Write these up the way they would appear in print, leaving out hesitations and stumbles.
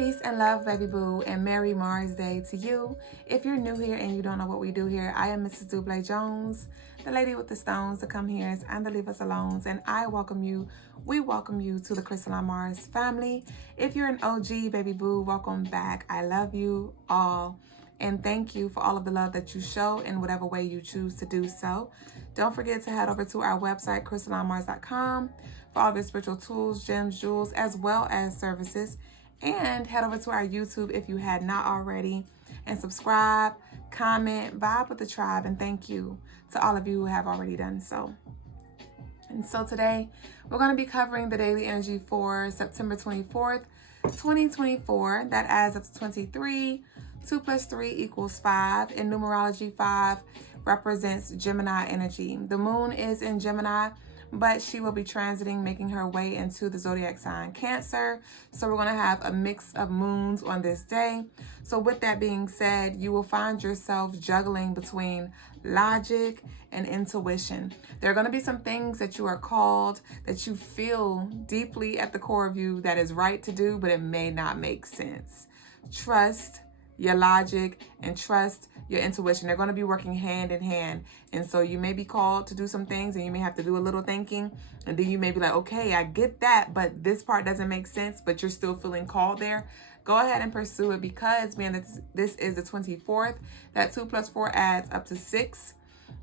Peace and love, baby boo, and Merry Mars Day to you. If you're new here and you don't know what we do here, I am Mrs. Duüblè Jones, the lady with the stones, the come here's, and the leave us alones, and we welcome you to the Crystaline Mars family. If you're an OG, baby boo, welcome back. I love you all, and thank you for all of the love that you show in whatever way you choose to do so. Don't forget to head over to our website, crystalinemars.com, for all of your spiritual tools, gems, jewels, as well as services. And head over to our YouTube if you had not already, and subscribe, comment, vibe with the tribe, and thank you to all of you who have already done so. And so today, we're going to be covering the daily energy for September 24th, 2024. That adds up to 23. 2 plus 3 equals 5. In numerology, 5 represents Gemini energy. The moon is in Gemini, but she will be transiting, making her way into the zodiac sign Cancer. So we're going to have a mix of moons on this day. So with that being said, you will find yourself juggling between logic and intuition. There are going to be some things that you are called, that you feel deeply at the core of you that is right to do, but it may not make sense. Trust your logic and trust your intuition. They're going to be working hand in hand. And so you may be called to do some things and you may have to do a little thinking. And then you may be like, okay, I get that, but this part doesn't make sense, but you're still feeling called there. Go ahead and pursue it because, man, this is the 24th. That 2 plus 4 adds up to 6,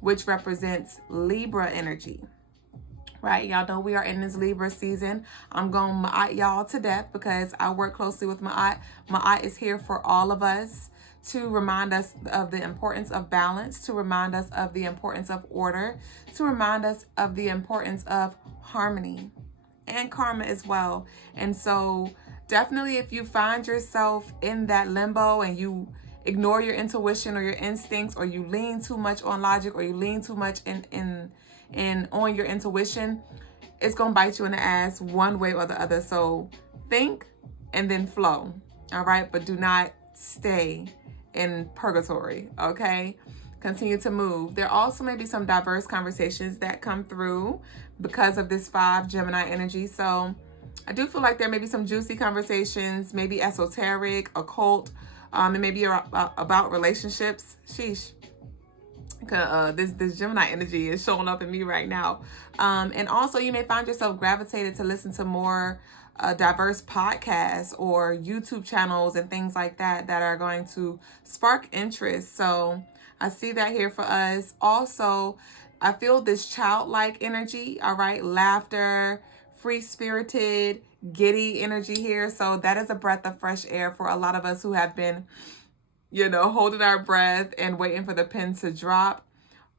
which represents Libra energy. Right, y'all know we are in this Libra season. I'm going to ma'at y'all to death because I work closely with Ma'at. Ma'at is here for all of us to remind us of the importance of balance, to remind us of the importance of order, to remind us of the importance of harmony and karma as well. And so definitely if you find yourself in that limbo and you ignore your intuition or your instincts, or you lean too much on logic, or you lean too much on your intuition, it's gonna bite you in the ass one way or the other. So think and then flow, all right? But do not stay in purgatory, okay? Continue to move. There also may be some diverse conversations that come through because of this 5 Gemini energy. So I do feel like there may be some juicy conversations, maybe esoteric, occult, and maybe about relationships. Sheesh. This Gemini energy is showing up in me right now. And also you may find yourself gravitated to listen to more diverse podcasts or YouTube channels and things like that that are going to spark interest. So I see that here for us. Also, I feel this childlike energy, all right? Laughter, free-spirited, giddy energy here. So that is a breath of fresh air for a lot of us who have been, holding our breath and waiting for the pen to drop.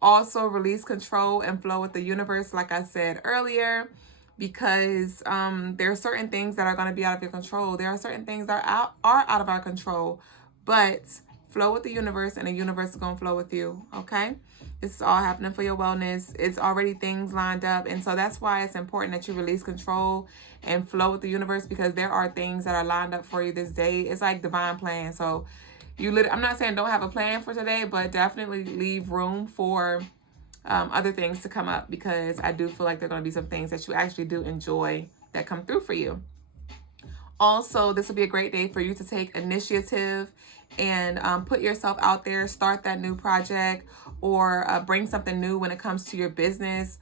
Also, release control and flow with the universe, like I said earlier, because there are certain things that are going to be out of your control. There are certain things that are out of our control, but flow with the universe and the universe is going to flow with you, okay? This is all happening for your wellness. It's already things lined up, and so that's why it's important that you release control and flow with the universe, because there are things that are lined up for you this day. It's like divine plan. So I'm not saying don't have a plan for today, but definitely leave room for other things to come up, because I do feel like there are going to be some things that you actually do enjoy that come through for you. Also, this will be a great day for you to take initiative and put yourself out there, start that new project, or bring something new when it comes to your business,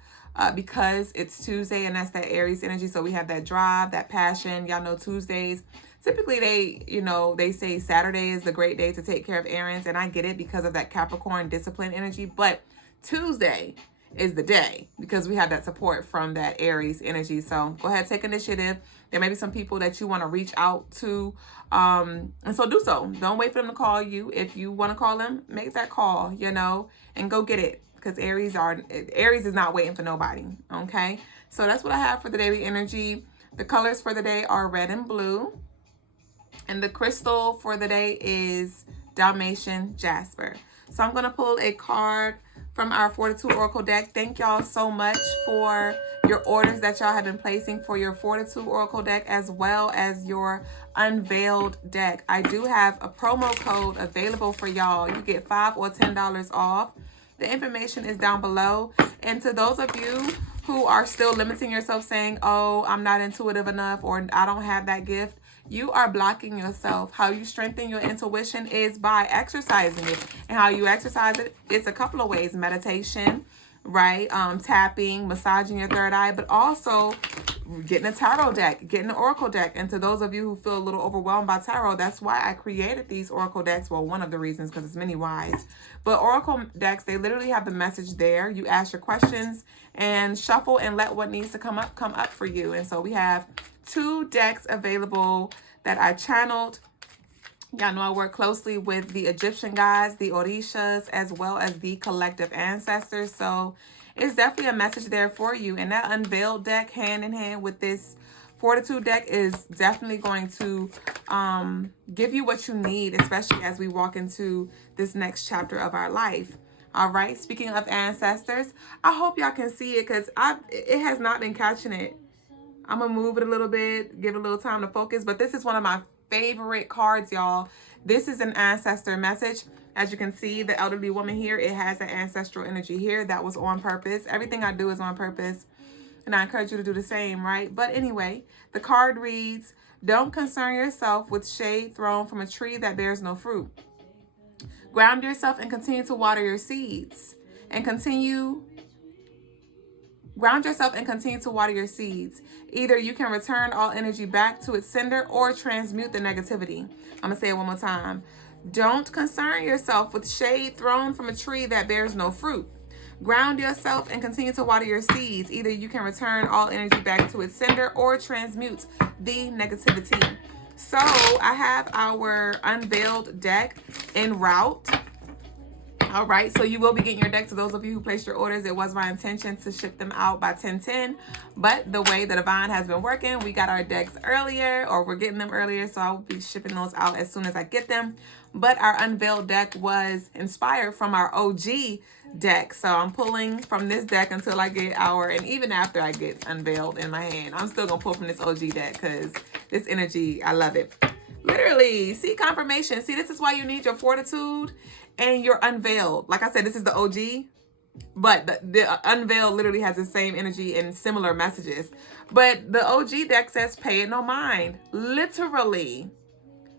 because it's Tuesday and that's that Aries energy. So we have that drive, that passion. Y'all know Tuesdays, typically they say Saturday is the great day to take care of errands, and I get it because of that Capricorn discipline energy, but Tuesday is the day because we have that support from that Aries energy. So go ahead, take initiative. There may be some people that you want to reach out to, and so do so. Don't wait for them to call you. If you want to call them, make that call, and go get it, because Aries is not waiting for nobody, okay? So that's what I have for the daily energy. The colors for the day are red and blue. And the crystal for the day is Dalmatian Jasper. So I'm going to pull a card from our Fortitude Oracle deck. Thank y'all so much for your orders that y'all have been placing for your Fortitude Oracle deck, as well as your Unveiled deck. I do have a promo code available for y'all. You get $5 or $10 off. The information is down below. And to those of you who are still limiting yourself, saying, oh, I'm not intuitive enough, or I don't have that gift, you are blocking yourself. How you strengthen your intuition is by exercising it. And how you exercise it, it's a couple of ways. Meditation, right? Tapping, massaging your third eye, but also getting a tarot deck, getting an oracle deck. And to those of you who feel a little overwhelmed by tarot, that's why I created these oracle decks. Well, one of the reasons, because it's many whys. But oracle decks, they literally have the message there. You ask your questions and shuffle and let what needs to come up for you. And so we have 2 decks available that I channeled. Y'all know I work closely with the Egyptian gods, the Orishas, as well as the collective ancestors. So it's definitely a message there for you. And that Unveiled deck, hand in hand with this Fortitude deck, is definitely going to give you what you need, especially as we walk into this next chapter of our life. All right. Speaking of ancestors, I hope y'all can see it, because it has not been catching it. I'm going to move it a little bit, give it a little time to focus. But this is one of my favorite cards, y'all. This is an ancestor message. As you can see, the elderly woman here, it has an ancestral energy here. That was on purpose. Everything I do is on purpose. And I encourage you to do the same, right? But anyway, the card reads, don't concern yourself with shade thrown from a tree that bears no fruit. Ground yourself and continue to water your seeds. Ground yourself and continue to water your seeds. Either you can return all energy back to its sender or transmute the negativity. I'm going to say it one more time. Don't concern yourself with shade thrown from a tree that bears no fruit. Ground yourself and continue to water your seeds. Either you can return all energy back to its sender or transmute the negativity. So I have our Unveiled deck en route. All right, so you will be getting your deck. To those of you who placed your orders, it was my intention to ship them out by 10/10. But the way the Divine has been working, we got our decks earlier, or we're getting them earlier. So I will be shipping those out as soon as I get them. But our Unveiled deck was inspired from our OG deck. So I'm pulling from this deck until I get our, and even after I get Unveiled in my hand, I'm still going to pull from this OG deck, because this energy, I love it. Literally, see, confirmation. See, this is why you need your Fortitude and your Unveiled. Like I said, this is the OG, but the Unveiled literally has the same energy and similar messages. But the OG deck says, pay it no mind. Literally,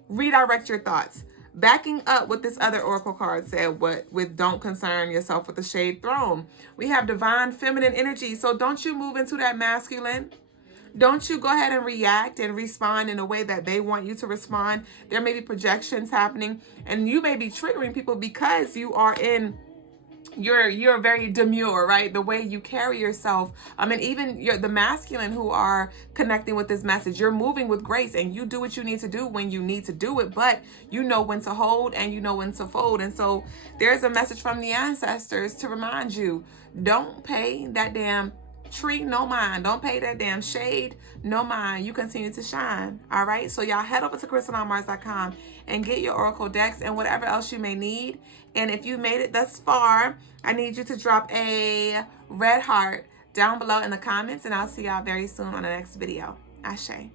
redirect your thoughts. Backing up what this other oracle card said, with don't concern yourself with the shade thrown. We have divine feminine energy. So don't you move into that masculine. Don't you go ahead and react and respond in a way that they want you to respond. There may be projections happening, and you may be triggering people because you are in, you're very demure, right? The way you carry yourself. And even the masculine who are connecting with this message, you're moving with grace, and you do what you need to do when you need to do it, but you know when to hold and you know when to fold. And so there's a message from the ancestors to remind you, don't pay that damn tree no mind. Don't pay that damn shade no mind. You continue to shine. All right, so y'all head over to crystalinemars.com and get your oracle decks and whatever else you may need. And if you made it thus far, I need you to drop a red heart down below in the comments, and I'll see y'all very soon on the next video. Ashe.